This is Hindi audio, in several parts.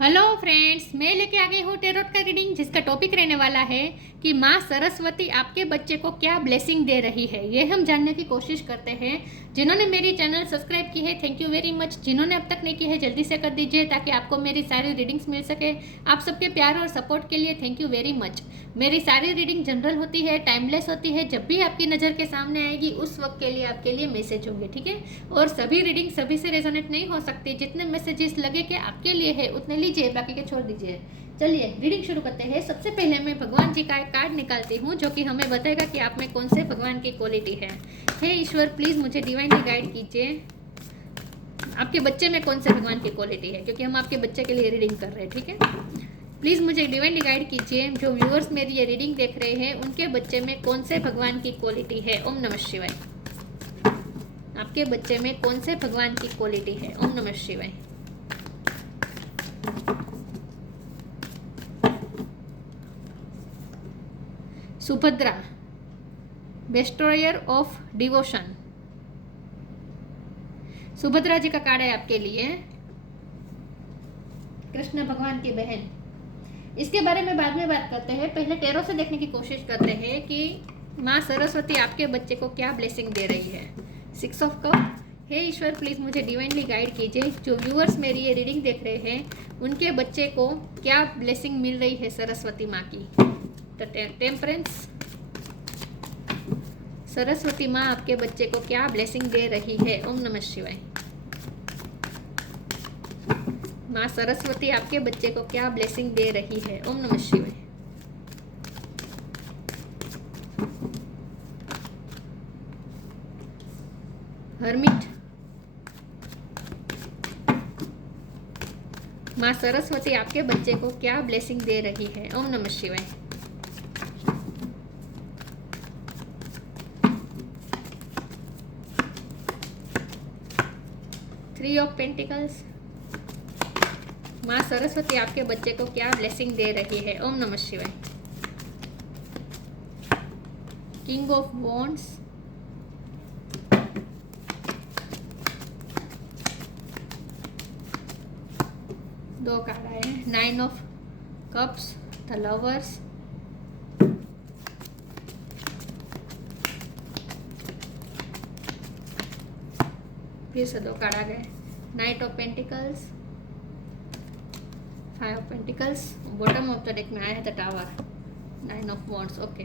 हेलो फ्रेंड्स, मैं लेके आ गई हूँ टेरोट का रीडिंग जिसका टॉपिक रहने वाला है कि माँ सरस्वती आपके बच्चे को क्या ब्लेसिंग दे रही है। ये हम जानने की कोशिश करते हैं। जिन्होंने मेरी चैनल सब्सक्राइब की है थैंक यू वेरी मच। जिन्होंने अब तक नहीं की है जल्दी से कर दीजिए ताकि आपको मेरी सारी रीडिंग्स मिल सके। आप सबके प्यार और सपोर्ट के लिए थैंक यू वेरी मच। मेरी सारी रीडिंग जनरल होती है, टाइमलेस होती है। जब भी आपकी नज़र के सामने आएगी उस वक्त के लिए आपके लिए मैसेज होंगे, ठीक है। और सभी रीडिंग सभी से रेजोनेट नहीं हो सकती। जितने मैसेजेस लगे कि आपके लिए है उतने लीजिए, बाकी के छोड़ दीजिए। चलिए रीडिंग शुरू करते हैं। सबसे पहले मैं भगवान जी का एक कार्ड निकालती हूँ जो कि हमें बताएगा कि आप में कौन से भगवान की क्वालिटी है। हे ईश्वर, प्लीज़ मुझे डिवाइनली गाइड कीजिए आपके बच्चे में कौन से भगवान की क्वालिटी है, क्योंकि हम आपके बच्चे के लिए रीडिंग कर रहे हैं, ठीक है। प्लीज़ मुझे डिवाइनली गाइड कीजिए। जो व्यूअर्स मेरी ये रीडिंग देख रहे हैं उनके बच्चे में कौन से भगवान की क्वालिटी है। ओम नमः शिवाय। आपके बच्चे में कौन से भगवान की क्वालिटी है। ओम नमः शिवाय। Subhadra, bestower of devotion. Subhadra ji का कार्ड है आपके लिए। कृष्ण भगवान की बहन। इसके बारे में बाद में बात करते हैं। पहले टेरो से देखने की कोशिश करते हैं कि माँ सरस्वती आपके बच्चे को क्या ब्लेसिंग दे रही है। 6 ऑफ कप। हे ईश्वर, प्लीज़ मुझे डिवाइनली गाइड कीजिए। जो व्यूअर्स मेरी ये रीडिंग देख रहे हैं उनके बच्चे को क्या ब्लेसिंग मिल रही है सरस्वती माँ की। The temperance. सरस्वती माँ आपके बच्चे को क्या ब्लेसिंग दे रही है। ओम नमः शिवाय। माँ सरस्वती आपके बच्चे को क्या ब्लेसिंग दे रही है। ओम नमः शिवाय। हर्मिट। माँ सरस्वती आपके बच्चे को क्या ब्लेसिंग दे रही है। ओम नमः शिवाय। Three of pentacles. माँ सरस्वती आपके बच्चे को क्या ब्लेसिंग दे रही है। ओम नमः शिवाय। King of wands. दो कार्ड आए हैं। 9 ऑफ कप्स, द लवर्स। फिर से दो कार्ड आ गए। Night of pentacles, 5 of pentacles. Bottom of the deck में आया है the tower, 9 of wands. Okay,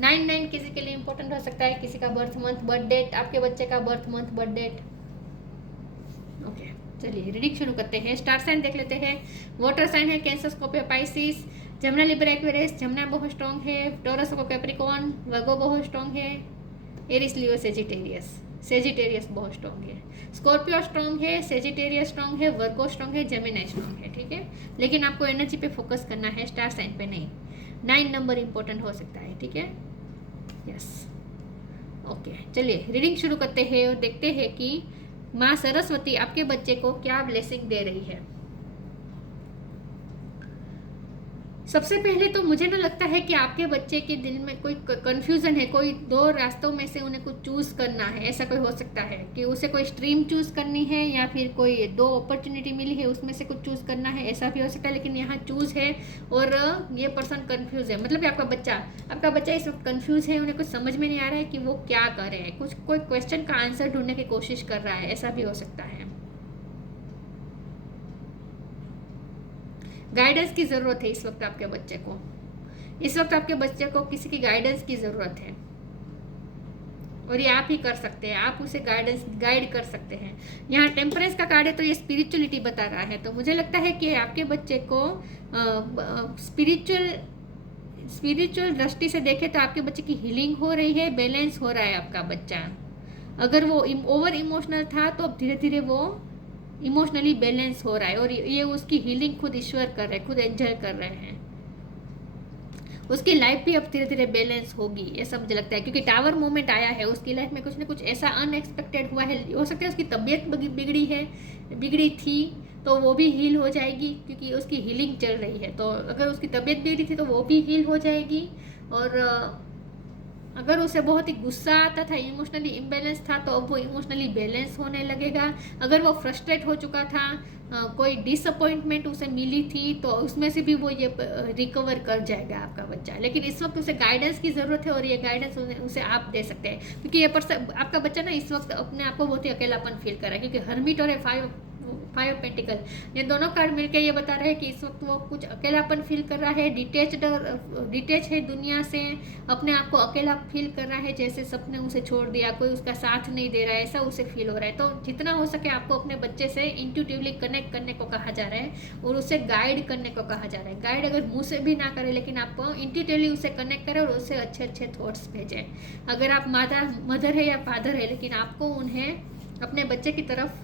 9 किसी के लिए इंपॉर्टेंट हो सकता है, किसी का बर्थ मंथ बर्थ डेट, आपके बच्चे का birth month birth date. Okay, चलिए रीडिंग शुरू करते हैं। स्टार साइन देख लेते हैं। वाटर साइन है Cancer, Scorpio, Pisces. Gemini, Libra, Aquarius. Gemini बहुत स्ट्रॉन्ग है। टॉरस को कैप्रिकॉर्न, वर्गो बहुत स्ट्रॉन्ग है। एरिस, लियो, सेजिटेरियस। सेजिटेरियस बहुत स्ट्रॉन्ग है। स्कॉर्पियो स्ट्रॉन्ग है, सेजिटेरियस स्ट्रॉन्ग है, वर्गो स्ट्रॉन्ग है, जेमिनी स्ट्रॉन्ग है, ठीक है। लेकिन आपको एनर्जी पे फोकस करना है, स्टार साइन पे नहीं। 9 नंबर इंपॉर्टेंट हो सकता है, ठीक है। यस, ओके, चलिए रीडिंग शुरू करते हैं और देखते हैं कि माँ सरस्वती आपके बच्चे को क्या ब्लेसिंग दे रही है। सबसे पहले तो मुझे ना लगता है कि आपके बच्चे के दिल में कोई कंफ्यूजन है। कोई दो रास्तों में से उन्हें कुछ चूज करना है, ऐसा कोई हो सकता है कि उसे कोई स्ट्रीम चूज करनी है या फिर कोई दो अपॉर्चुनिटी मिली है उसमें से कुछ चूज करना है, ऐसा भी हो सकता है। लेकिन यहाँ चूज है और ये पर्सन कंफ्यूज है, मतलब कि आपका बच्चा इस वक्त कंफ्यूज है। उन्हें कुछ समझ में नहीं आ रहा है कि वो क्या करे, कुछ कोई क्वेश्चन का आंसर ढूंढने की कोशिश कर रहा है, ऐसा भी हो सकता है। गाइडेंस की ज़रूरत है इस वक्त आपके बच्चे को। इस वक्त आपके बच्चे को किसी की गाइडेंस की ज़रूरत है और ये आप ही कर सकते हैं। आप उसे गाइड कर सकते हैं। यहाँ टेम्परेंस का कार्ड है तो ये स्पिरिचुअलिटी बता रहा है। तो मुझे लगता है कि आपके बच्चे को स्पिरिचुअल दृष्टि से देखें तो आपके बच्चे की हीलिंग हो रही है, बैलेंस हो रहा है आपका बच्चा। अगर वो ओवर इमोशनल था तो अब धीरे धीरे वो इमोशनली बैलेंस हो रहा है और ये उसकी हीलिंग खुद ईश्वर कर रहे हैं, खुद एंजल कर रहे हैं। उसकी लाइफ भी अब धीरे धीरे बैलेंस होगी, ऐसा मुझे लगता है। क्योंकि टावर मोमेंट आया है, उसकी लाइफ में कुछ ना कुछ ऐसा अनएक्सपेक्टेड हुआ है। हो सकता है उसकी तबीयत बिगड़ी थी तो वो भी हील हो जाएगी क्योंकि उसकी हीलिंग चल रही है। तो अगर उसकी तबीयत बिगड़ी थी तो वो भी हील हो जाएगी। और अगर उसे बहुत ही गुस्सा आता था, इमोशनली इम्बैलेंस था, तो अब वो इमोशनली बैलेंस होने लगेगा। अगर वो फ्रस्ट्रेट हो चुका था, कोई डिसअपॉइंटमेंट उसे मिली थी, तो उसमें से भी वो ये रिकवर कर जाएगा आपका बच्चा। लेकिन इस वक्त उसे गाइडेंस की ज़रूरत है, और ये गाइडेंस उसे आप दे सकते हैं, क्योंकि ये आपका बच्चा ना इस वक्त अपने आप को बहुत ही अकेलापन फील कर रहा है, क्योंकि हर्मिट और फाइव पेंटिकल, ये दोनों कार्ड मिलकर ये बता रहे हैं कि इस वक्त वो कुछ अकेलापन फील कर रहा है, डिटेच है दुनिया से, अपने आप को अकेला फील कर रहा है, जैसे सबने उसे छोड़ दिया, कोई उसका साथ नहीं दे रहा है, ऐसा उसे फील हो रहा है। तो जितना हो सके आपको अपने बच्चे से इंट्यूटिवली कनेक्ट करने को कहा जा रहा है, और उसे गाइड करने को कहा जा रहा है। गाइड अगर मुँह से भी ना करे, लेकिन आप इंट्यूटिवली उसे कनेक्ट करें और उसे अच्छे अच्छे थॉट्स भेजें। अगर आप मदर है या फादर है, लेकिन आपको उन्हें अपने बच्चे की तरफ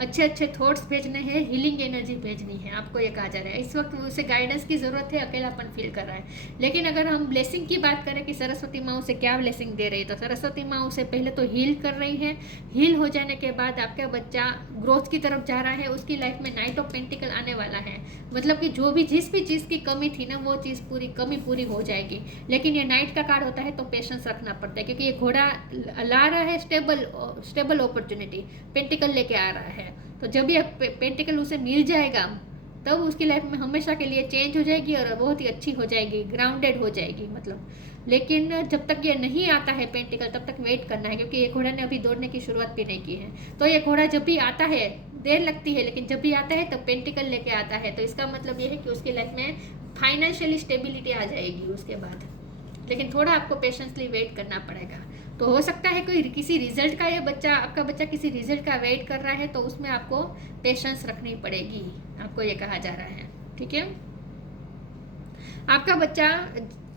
अच्छे अच्छे थॉट्स भेजने हैं, हीलिंग एनर्जी भेजनी है, आपको ये कहा जा रहा है। इस वक्त उसे गाइडेंस की ज़रूरत है, अकेलापन फील कर रहा है। लेकिन अगर हम ब्लेसिंग की बात करें कि सरस्वती माँ उसे क्या ब्लेसिंग दे रही है, तो सरस्वती माँ उसे पहले तो हील कर रही है। हील हो जाने के बाद आपका बच्चा ग्रोथ की तरफ जा रहा है, उसकी लाइफ में नाइट ऑफ पेंटिकल आने वाला है। मतलब कि जिस भी चीज़ की कमी थी ना, वो चीज़ कमी पूरी हो जाएगी। लेकिन ये नाइट का कार्ड होता है, तो पेशेंस रखना पड़ता है, क्योंकि ये घोड़ा ला रहा है स्टेबल अपॉर्चुनिटी, पेंटिकल लेके आ रहा है। तो जब ये पेंटिकल उसे मिल जाएगा, तब उसकी लाइफ में हमेशा के लिए चेंज हो जाएगी और बहुत ही अच्छी हो जाएगी, ग्राउंडेड हो जाएगी मतलब। लेकिन जब तक ये नहीं आता है पेंटिकल, तब तक वेट करना है, क्योंकि ये घोड़ा ने अभी दौड़ने की शुरुआत भी नहीं की है। तो ये घोड़ा जब भी आता है, देर लगती है, लेकिन जब भी आता है तब पेंटिकल लेके आता है। तो इसका मतलब ये है कि उसकी लाइफ में फाइनेंशियली स्टेबिलिटी आ जाएगी उसके बाद। लेकिन थोड़ा आपको पेशेंसली वेट करना पड़ेगा। तो हो सकता है कोई किसी रिजल्ट का, आपका बच्चा किसी रिजल्ट का वेट कर रहा है, तो उसमें आपको पेशेंस रखनी पड़ेगी, आपको ये कहा जा रहा है। ठीक है, आपका बच्चा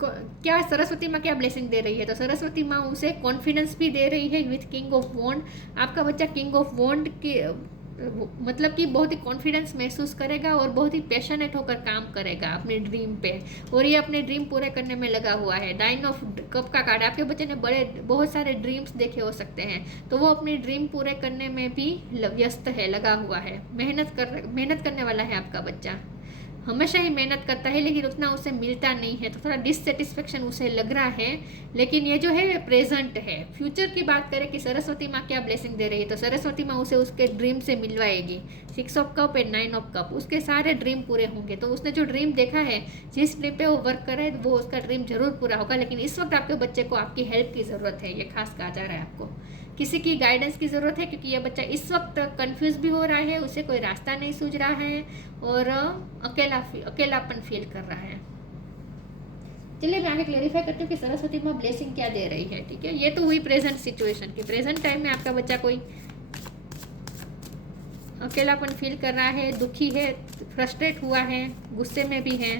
क्या सरस्वती माँ क्या ब्लेसिंग दे रही है, तो सरस्वती माँ उसे कॉन्फिडेंस भी दे रही है विथ किंग ऑफ वॉन्ड। आपका बच्चा किंग ऑफ वॉन्ड के मतलब कि बहुत ही कॉन्फिडेंस महसूस करेगा और बहुत ही पैशनेट होकर काम करेगा अपने ड्रीम पे, और ये अपने ड्रीम पूरे करने में लगा हुआ है। 9 ऑफ कप का कार्ड, आपके बच्चे ने बहुत सारे ड्रीम्स देखे हो सकते हैं, तो वो अपने ड्रीम पूरे करने में भी व्यस्त है, लगा हुआ है, मेहनत करने वाला है। आपका बच्चा हमेशा ही मेहनत करता है, लेकिन उतना उसे मिलता नहीं है, तो थोड़ा डिससेटिस्फेक्शन उसे लग रहा है। लेकिन ये जो है प्रेजेंट है। फ्यूचर की बात करें कि सरस्वती माँ क्या ब्लेसिंग दे रही है, तो सरस्वती माँ उसे उसके ड्रीम से मिलवाएगी। 6 of cup and 9 of cup, उसके सारे ड्रीम पूरे होंगे। तो उसने जो ड्रीम देखा है, जिस ड्रीम पे वो वर्क करे, वो उसका ड्रीम जरूर पूरा होगा। लेकिन इस वक्त आपके बच्चे को आपकी हेल्प की ज़रूरत है, ये खास कहा जा रहा है। आपको किसी की गाइडेंस की ज़रूरत है, क्योंकि यह बच्चा इस वक्त कंफ्यूज भी हो रहा है, उसे कोई रास्ता नहीं सूझ रहा है, और अकेलापन फील कर रहा है। चलिए मैं आगे क्लेरिफाई करती हूँ कि सरस्वती माँ ब्लेसिंग क्या दे रही है। ठीक है, ये तो हुई प्रेजेंट सिचुएशन की। प्रेजेंट टाइम में आपका बच्चा कोई अकेलापन फील कर रहा है, दुखी है, फ्रस्ट्रेट हुआ है, गुस्से में भी है।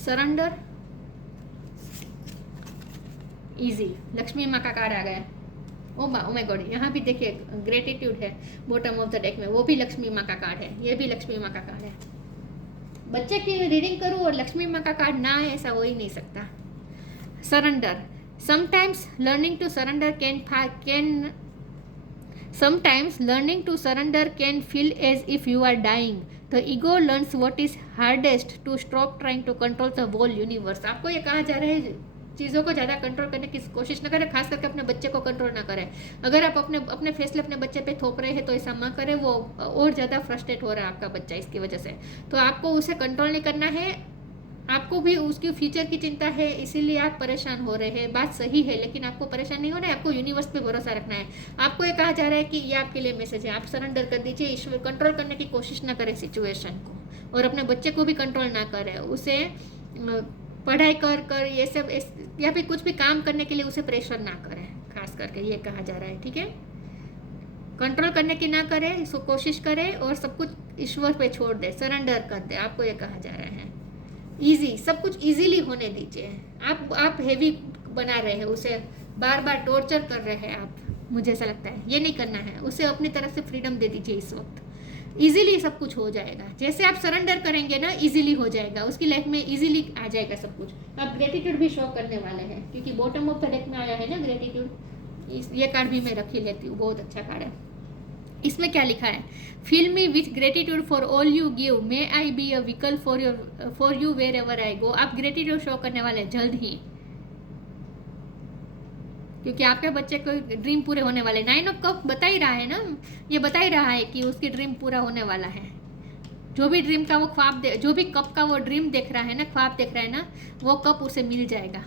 सरेंडर, इजी, लक्ष्मी माँ का कार्ड आ गया। ओ माय गॉड, यहाँ भी देखिए ग्रेटिट्यूड है बॉटम ऑफ द डेक में, वो भी लक्ष्मी माँ का कार्ड है, ये भी लक्ष्मी माँ का कार्ड है। बच्चे की रीडिंग करूँ और लक्ष्मी माँ का कार्ड ना है, ऐसा हो ही नहीं सकता। Surrender, sometimes learning to surrender can feel as if you are dying. The ego learns what is hardest to stop trying to control the whole universe. आपको ये कहा जा रहा है चीज़ों को ज़्यादा कंट्रोल करने की कोशिश न करें, खास करके अपने बच्चे को कंट्रोल ना करें। अगर आप अपने फैसले अपने बच्चे पे थोप रहे हैं, तो ऐसा मत करें, वो और ज़्यादा फ्रस्ट्रेट हो रहा है आपका बच्चा इसकी वजह से। तो आपको उसे कंट्रोल नहीं करना है, आपको भी उसकी फ्यूचर की चिंता है, इसीलिए आप परेशान हो रहे हैं। बात सही है, लेकिन आपको परेशान नहीं होना है, आपको यूनिवर्स पे भरोसा रखना है। आपको ये कहा जा रहा है कि ये आपके लिए मैसेज है, आप सरेंडर कर दीजिए। ईश्वर कंट्रोल करने की कोशिश ना करें सिचुएशन को, और अपने बच्चे को भी कंट्रोल ना करें। उसे पढ़ाई कर ये सब या फिर कुछ भी काम करने के लिए उसे प्रेशर ना करें, खास करके ये कहा जा रहा है। ठीक है, कंट्रोल करने की ना करें, इसको कोशिश करें और सब कुछ ईश्वर पे छोड़ दे, सरेंडर कर दे, आपको ये कहा जा रहा है। इजी, सब कुछ इजीली होने दीजिए। आप हेवी बना रहे हैं, उसे बार बार टॉर्चर कर रहे हैं आप, मुझे ऐसा लगता है ये नहीं करना है। उसे अपनी तरफ से फ्रीडम दे दीजिए। इस वक्त इजीली सब कुछ हो जाएगा, जैसे आप सरेंडर करेंगे ना, इजीली हो जाएगा, उसकी लाइफ में इजीली आ जाएगा सब कुछ। आप ग्रेटिट्यूड भी शो करने वाले हैं, क्योंकि बॉटम ऑफ द डेक में आया है ना ग्रेटिट्यूड, ये कार्ड भी मैं रख ही लेती हूँ, बहुत अच्छा कार्ड है। इसमें क्या लिखा है, feel me with gratitude for all you give, may I be a vehicle for you wherever I go. आप ग्रेटिट्यूड शो करने वाले जल्द ही, क्योंकि आपके बच्चे को ड्रीम पूरे होने वाले। 9 ऑफ कप बता ही रहा है ना, ये बता ही रहा है कि उसकी ड्रीम पूरा होने वाला है। जो भी ड्रीम का वो ख्वाब जो भी कप का वो ड्रीम देख रहा है ना, ख्वाब देख रहा है ना, वो कप उसे मिल जाएगा।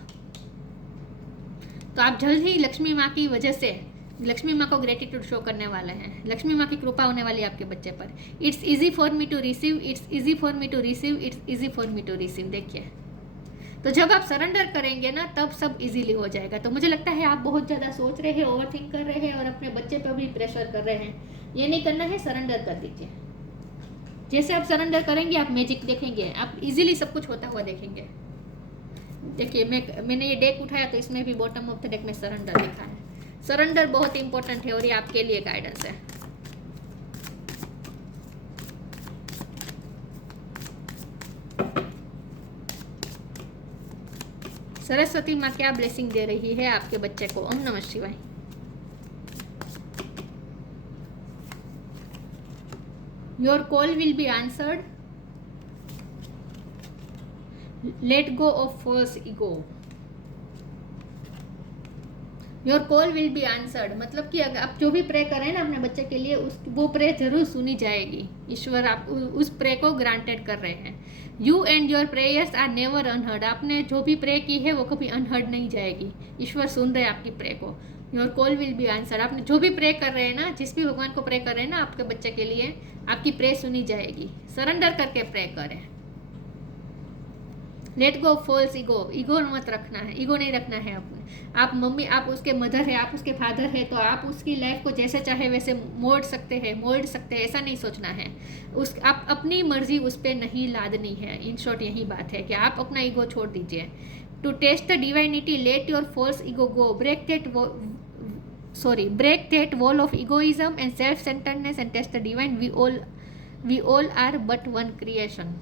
तो आप जल्द ही लक्ष्मी माँ की वजह से लक्ष्मी माँ को ग्रेटिट्यूड शो करने वाले हैं। लक्ष्मी माँ की कृपा होने वाली है आपके बच्चे पर। It's easy for me to receive, it's easy for me to receive, it's easy for me to receive. देखिए, तो जब आप सरेंडर करेंगे ना, तब सब इजीली हो जाएगा। तो मुझे लगता है आप बहुत ज़्यादा सोच रहे हैं, ओवर थिंक कर रहे हैं और अपने बच्चे पर भी प्रेशर कर रहे हैं। ये नहीं करना है, सरेंडर कर दीजिए। जैसे आप सरेंडर करेंगे आप मैजिक देखेंगे, आप इजीली सब कुछ होता हुआ देखेंगे। देखिए, मैंने ये डेक उठाया तो इसमें भी बॉटम ऑफ द डेक में सरेंडर लिखा है। सरेंडर बहुत इंपॉर्टेंट है और ये आपके लिए गाइडेंस है। सरस्वती माँ क्या ब्लेसिंग दे रही है आपके बच्चे को। ओम नमः शिवाय। Your call will be answered, let go of false ego. Your call will be answered मतलब कि अगर आप जो भी प्रे करें ना अपने बच्चे के लिए, वो प्रे जरूर सुनी जाएगी। ईश्वर आप उस प्रे को ग्रांटेड कर रहे हैं। You and your prayers are never unheard. आपने जो भी प्रे की है वो कभी अनहर्ड नहीं जाएगी। ईश्वर सुन रहे हैं आपकी प्रे को। Your call will be answered. आपने जो भी प्रे कर रहे हैं ना, जिस भी भगवान को प्रे कर रहे हैं ना आपके बच्चे के लिए, आपकी प्रे सुनी जाएगी। सरेंडर करके प्रे करें। Let go false ego. Ego मत रखना है, ईगो नहीं रखना है। आप मम्मी, आप उसके मदर है, आप उसके फादर है, तो आप उसकी लाइफ को जैसे चाहे वैसे मोड़ सकते हैं, ऐसा नहीं सोचना है। आप अपनी मर्जी उस पर नहीं लादनी है। इन शॉर्ट यही बात है कि आप अपना ईगो छोड़ दीजिए। To test the divinity, let your false ego go, break that wall of egoism and self centredness and test the divine. We all are but one creation.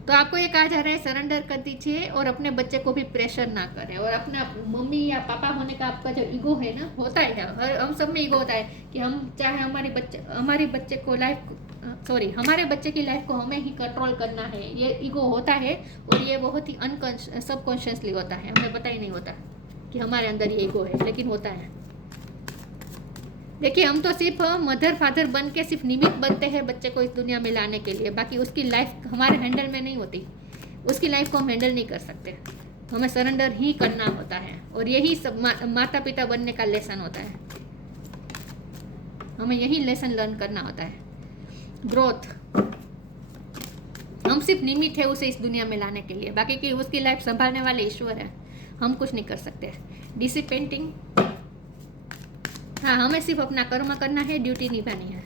तो आपको ये कहा जा रहा है सरेंडर कर दीजिए और अपने बच्चे को भी प्रेशर ना करें। और अपना मम्मी या पापा होने का आपका जो ईगो है ना, होता है, हम सब में ईगो होता है कि हम चाहे हमारे बच्चे हमारे बच्चे की लाइफ को हमें ही कंट्रोल करना है। ये ईगो होता है और ये बहुत ही सबकॉन्शियसली होता है, हमें पता ही नहीं होता कि हमारे अंदर ये ईगो है, लेकिन होता है। देखिए, हम तो सिर्फ मदर फादर बन के सिर्फ निमित्त बनते हैं बच्चे को इस दुनिया में लाने के लिए। बाकी उसकी लाइफ हमारे हैंडल में नहीं होती। उसकी लाइफ को हम हैंडल नहीं कर सकते। हमें सरेंडर ही करना होता है और यही सब माता पिता बनने का लेसन होता है। हमें यही लेसन लर्न करना होता है। ग्रोथ, हम सिर्फ निमित्त है उसे इस दुनिया में लाने के लिए। बाकी की उसकी लाइफ संभालने वाले ईश्वर है, हम कुछ नहीं कर सकते। डिसिपेंटिंग, हाँ, हमें सिर्फ अपना कर्म करना है, ड्यूटी निभानी है।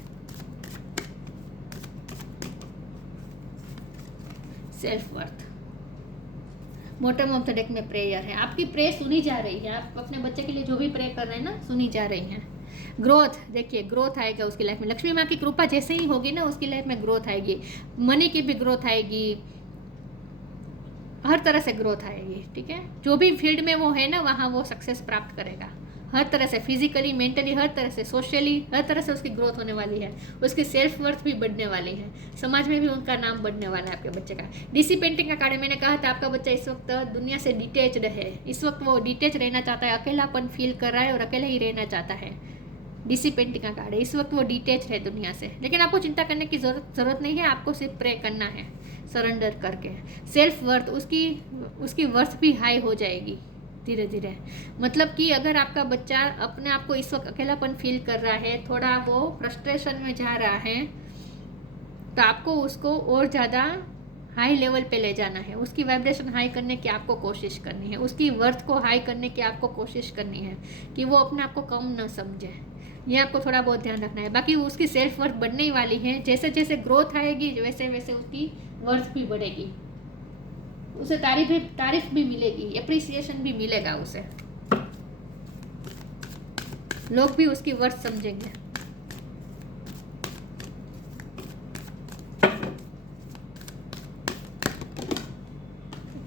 Self worth, bottom of the deck में प्रेयर है। आपकी प्रे सुनी जा रही है। आप अपने बच्चे के लिए जो भी प्रे कर रहे हैं ना, सुनी जा रही है। ग्रोथ, देखिए ग्रोथ आएगा उसकी लाइफ में। लक्ष्मी माँ की कृपा जैसे ही होगी ना, उसकी लाइफ में ग्रोथ आएगी। मनी की भी ग्रोथ आएगी, हर तरह से ग्रोथ आएगी। ठीक है, जो भी फील्ड में वो है ना, वहाँ वो सक्सेस प्राप्त करेगा। हर तरह से, फिजिकली, मेंटली, हर तरह से, सोशली, हर तरह से उसकी ग्रोथ होने वाली है। उसकी सेल्फ वर्थ भी बढ़ने वाली है। समाज में भी उनका नाम बढ़ने वाला है आपके बच्चे का। डिसिपेंटिंग का कार्ड मैंने कहा था, आपका बच्चा इस वक्त दुनिया से डिटेच्ड है। इस वक्त वो डिटेच रहना चाहता है, अकेलापन फील कर रहा है और अकेला ही रहना चाहता है। डिसिपेंटिंग का कार्ड है, इस वक्त वो डिटेच है दुनिया से। लेकिन आपको चिंता करने की जरूरत नहीं है। आपको सिर्फ प्रे करना है सरेंडर करके। सेल्फ वर्थ, उसकी वर्थ भी हाई हो जाएगी धीरे धीरे। मतलब कि अगर आपका बच्चा अपने आप को इस वक्त अकेलापन फील कर रहा है, थोड़ा वो फ्रस्ट्रेशन में जा रहा है, तो आपको उसको और ज़्यादा हाई लेवल पे ले जाना है। उसकी वाइब्रेशन हाई करने की आपको कोशिश करनी है। उसकी वर्थ को हाई करने की आपको कोशिश करनी है कि वो अपने आप को कम न समझे। ये आपको थोड़ा बहुत ध्यान रखना है। बाकी उसकी सेल्फ वर्थ बढ़ने ही वाली है। जैसे जैसे ग्रोथ आएगी, वैसे वैसे उसकी वर्थ भी बढ़ेगी। उसे तारीफ भी मिलेगी, एप्रिसिएशन भी मिलेगा उसे। लोग भी उसकी वर्थ समझेंगे।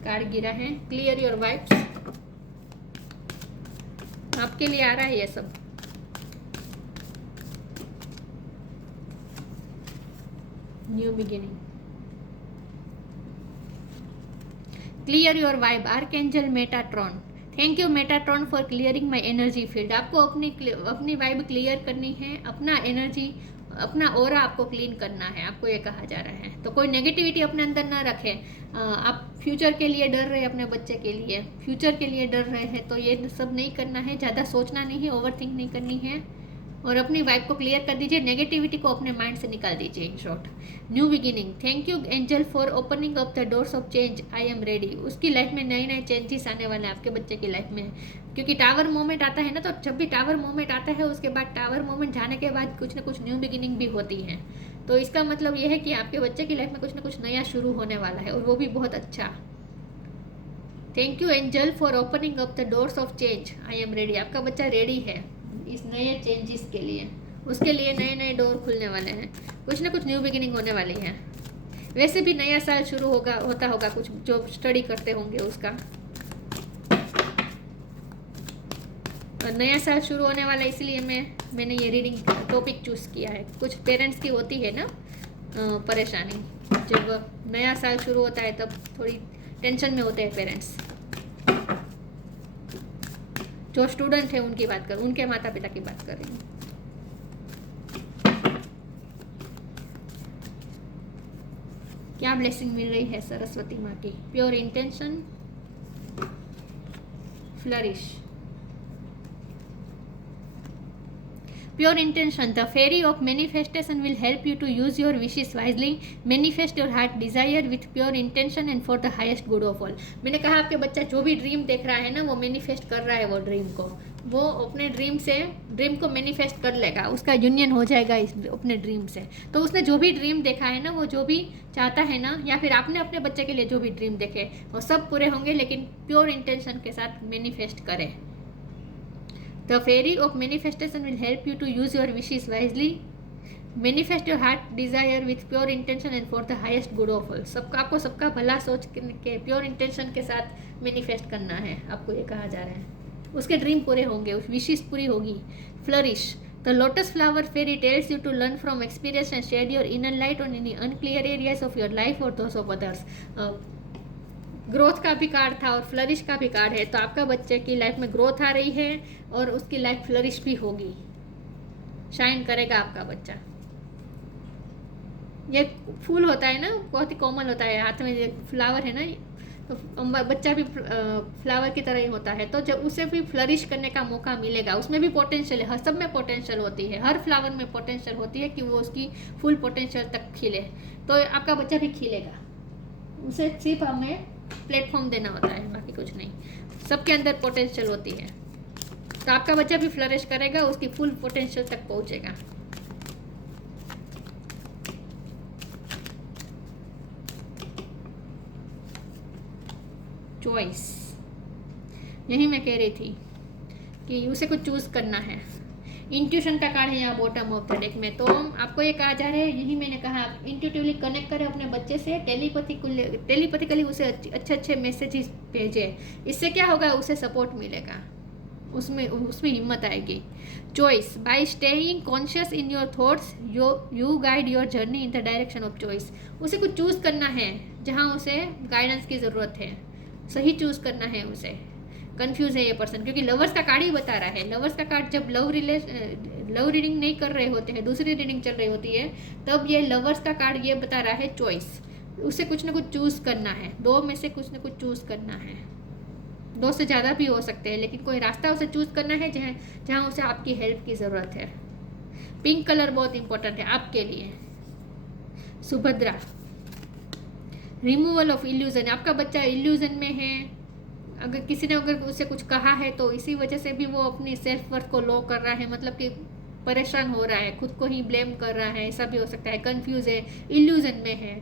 कार्ड गिरा है, क्लियर योर वाइब्स। आपके लिए आ रहा है ये सब। New beginning, clear your vibe, archangel Metatron. Thank you Metatron for clearing my energy field. आपको अपनी वाइब क्लियर करनी है, अपना एनर्जी, अपना ऑरा आपको क्लीन करना है, आपको ये कहा जा रहा है। तो कोई नेगेटिविटी अपने अंदर ना रखें। आप फ्यूचर के लिए डर रहे, अपने बच्चे के लिए फ्यूचर के लिए डर रहे हैं, तो ये सब नहीं करना है, ज़्यादा सोचना नहीं है, ओवर थिंक नहीं करनी है, और अपनी वाइब को क्लियर कर दीजिए, नेगेटिविटी को अपने माइंड से निकाल दीजिए। In short, new beginning, thank you angel for opening up the doors of change, I am ready. उसकी लाइफ में नए नए चेंजेस आने वाले हैं आपके बच्चे की लाइफ में, क्योंकि टावर मोमेंट आता है ना, तो जब भी टावर मोमेंट आता है उसके बाद टावर मोमेंट जाने के बाद कुछ ना कुछ न्यू बिगिनिंग भी होती है। तो इसका मतलब ये है कि आपके बच्चे की लाइफ में कुछ ना कुछ नया शुरू होने वाला है, और वो भी बहुत अच्छा। Thank you angel for opening up the doors of change, I am ready. आपका बच्चा रेडी है इस नए चेंजेस के लिए, उसके लिए नए नए डोर खुलने वाले हैं, कुछ ना कुछ न्यू बिगिनिंग होने वाली है। वैसे भी नया साल शुरू होता होगा, कुछ जो स्टडी करते होंगे उसका, और नया साल शुरू होने वाला है, इसलिए मैंने ये रीडिंग टॉपिक चूज़ किया है। कुछ पेरेंट्स की होती है ना परेशानी, जब नया साल शुरू होता है तब थोड़ी टेंशन में होते हैं पेरेंट्स। जो स्टूडेंट है उनकी बात कर, उनके माता पिता की बात कर रही हूँ। क्या ब्लेसिंग मिल रही है सरस्वती माँ की? Pure intention, flourish, pure intention, the fairy of manifestation will help you to use your wishes wisely, manifest your heart desire with pure intention and for the highest good of all। मैंने कहा आपके बच्चा जो भी ड्रीम देख रहा है ना, वो मैनिफेस्ट कर रहा है, वो ड्रीम को, वो अपने ड्रीम को मैनिफेस्ट कर लेगा, उसका यूनियन हो जाएगा इस अपने ड्रीम से। तो उसने जो भी ड्रीम देखा है ना, वो जो भी चाहता है ना, या फिर आपने अपने बच्चे के लिए जो भी ड्रीम देखे, वो सब पूरे होंगे, लेकिन प्योर इंटेंशन के साथ मैनिफेस्ट करें। The fairy of manifestation will help you to use your wishes wisely, manifest your heart desire with pure intention and for the highest good of all। आपको सबका भला सोच के प्योर इंटेंशन के साथ मैनिफेस्ट करना है, आपको ये कहा जा रहा है। उसके ड्रीम पूरे होंगे, उस विशेस पूरी होगी। Flourish, the lotus flower fairy tells you to learn from experience and shed your inner light on any unclear areas of your life और दोस ऑफ अदर्स। ग्रोथ का भी कार्ड था और फ्लरिश का भी कार्ड है, तो आपका बच्चे की लाइफ में ग्रोथ आ रही है और उसकी लाइफ फ्लरिश भी होगी, शाइन करेगा आपका बच्चा। ये फूल होता है ना, बहुत ही कॉमन होता है, हाथ में ये फ्लावर है ना, तो बच्चा भी फ्लावर की तरह ही होता है, तो जब उसे भी फ्लरिश करने का मौका मिलेगा, उसमें भी पोटेंशियल है, हर सब में पोटेंशियल होती है, हर फ्लावर में पोटेंशियल होती है कि वो उसकी फुल पोटेंशियल तक खिले, तो आपका बच्चा भी खिलेगा। उसे सिर्फ हमें प्लेटफॉर्म देना होता है, बाकी कुछ नहीं, सबके अंदर पोटेंशियल होती है, तो आपका बच्चा भी फ्लरिश करेगा, उसकी फुल पोटेंशियल तक पहुंचेगा। चॉइस, यही मैं कह रही थी कि उसे कुछ चूज करना है। इंट्यूशन का कार्ड है यहाँ बॉटम ऑफ द डेक में, तो आपको ये कहा जा रहा है, यही मैंने कहा, आप इंट्यूटिवली कनेक्ट करें अपने बच्चे से, टेलीपैथिकली उसे अच्छे अच्छे मैसेजेस भेजें। इससे क्या होगा, उसे सपोर्ट मिलेगा, उसमें हिम्मत आएगी। Choice, bye staying conscious in your thoughts you guide your journey in the direction of choice. उसे कुछ चूज करना है जहाँ उसे गाइडेंस की ज़रूरत है, सही चूज करना है उसे। कंफ्यूज है ये पर्सन, क्योंकि लवर्स का कार्ड ही बता रहा है। लवर्स का कार्ड जब लव रीडिंग नहीं कर रहे होते हैं, दूसरी रीडिंग चल रही होती है, तब ये लवर्स का कार्ड ये बता रहा है चॉइस, उसे कुछ ना कुछ चूज करना है, दो में से कुछ ना कुछ चूज करना है, दो से ज़्यादा भी हो सकते हैं, लेकिन कोई रास्ता उसे चूज करना है जहाँ उसे आपकी हेल्प की ज़रूरत है। पिंक कलर बहुत इंपॉर्टेंट है आपके लिए। सुभद्रा, रिमूवल ऑफ इल्यूजन, आपका बच्चा इल्यूजन में है, अगर किसी ने अगर उसे कुछ कहा है तो इसी वजह से भी वो अपनी सेल्फ वर्थ को लो कर रहा है, मतलब कि परेशान हो रहा है, खुद को ही ब्लेम कर रहा है, ऐसा भी हो सकता है। कंफ्यूज है, इल्यूजन में है,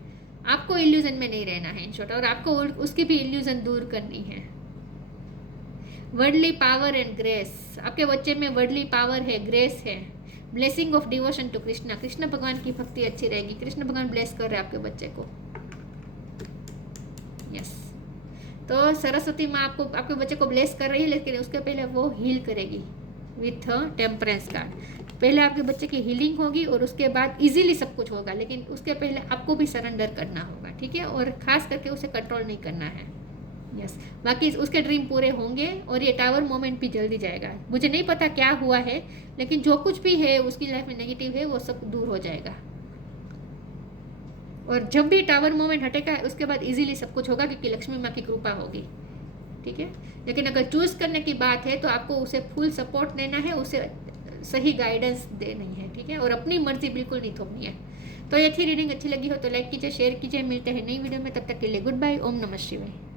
आपको इल्यूजन में नहीं रहना है इन शॉर्ट, और आपको उसकी भी इल्यूजन दूर करनी है। वर्डली पावर एंड ग्रेस, आपके बच्चे में वर्डली पावर है, ग्रेस है। Blessing of devotion to Krishna, Krishna भगवान की भक्ति अच्छी रहेगी, कृष्ण भगवान ब्लेस कर रहे हैं आपके बच्चे को। यस, तो तो सरस्वती माँ आपको आपके बच्चे को ब्लेस कर रही है, लेकिन उसके पहले वो हील करेगी विथ टेम्परेंस कार्ड। पहले आपके बच्चे की हीलिंग होगी और उसके बाद इजीली सब कुछ होगा, लेकिन उसके पहले आपको भी सरेंडर करना होगा, ठीक है, और खास करके उसे कंट्रोल नहीं करना है। यस, बाकी उसके ड्रीम पूरे होंगे और ये टावर मोमेंट भी जल्दी जाएगा। मुझे नहीं पता क्या हुआ है, लेकिन जो कुछ भी है उसकी लाइफ में नेगेटिव है वो सब दूर हो जाएगा। और जब भी टावर मोमेंट हटेगा उसके बाद इजीली सब कुछ होगा, क्योंकि लक्ष्मी माँ की कृपा होगी, ठीक है। लेकिन अगर चूज करने की बात है तो आपको उसे फुल सपोर्ट देना है, उसे सही गाइडेंस देनी है, ठीक है, और अपनी मर्जी बिल्कुल नहीं थोपनी है। तो ये थी रीडिंग, अच्छी लगी हो तो लाइक कीजिए, शेयर कीजिए। मिलते हैं नई वीडियो में, तब तक के लिए गुड बाय। ओम नमः शिवाय।